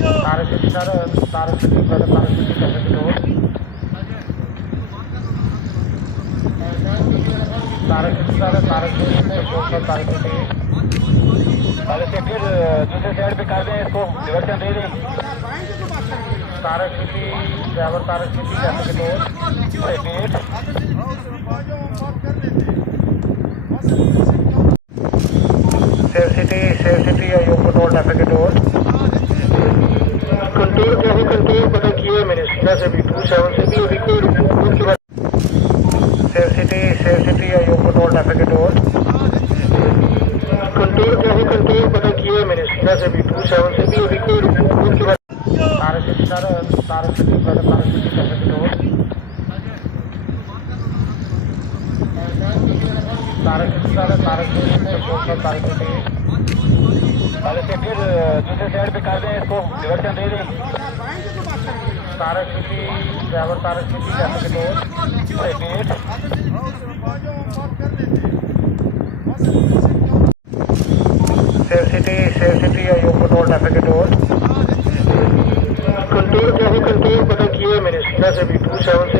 Parachute sir, parachute brother, parachute traffic door. Parachute sir, parachute parachute. Parachute फिर दूसरे side पे कर दें इसको डिवर्जन दे दें. Parachute driver parachute traffic door. Repeat. Safe city you control traffic door. Control कैसे control पता किया मैंने सीधा से भी 27 से भी अभी कोई उनकी बात. Safe city you control traffic door. Control कैसे कंट्रोल पता किया मैंने सीधा से भी 27 से भी अभी कोई उनकी बात. Parachute sir, parachute brother, parachute traffic door. Parachute sir, parachute parachute. Parachute फिर दूसरे साइड पे कर दें इसको डिवर्जन दे दें. Parachute driver parachute traffic door. Repeat. Safe city you control traffic door. Control कैसे कंट्रोल पता किया मैंने सीधा से भी 27 से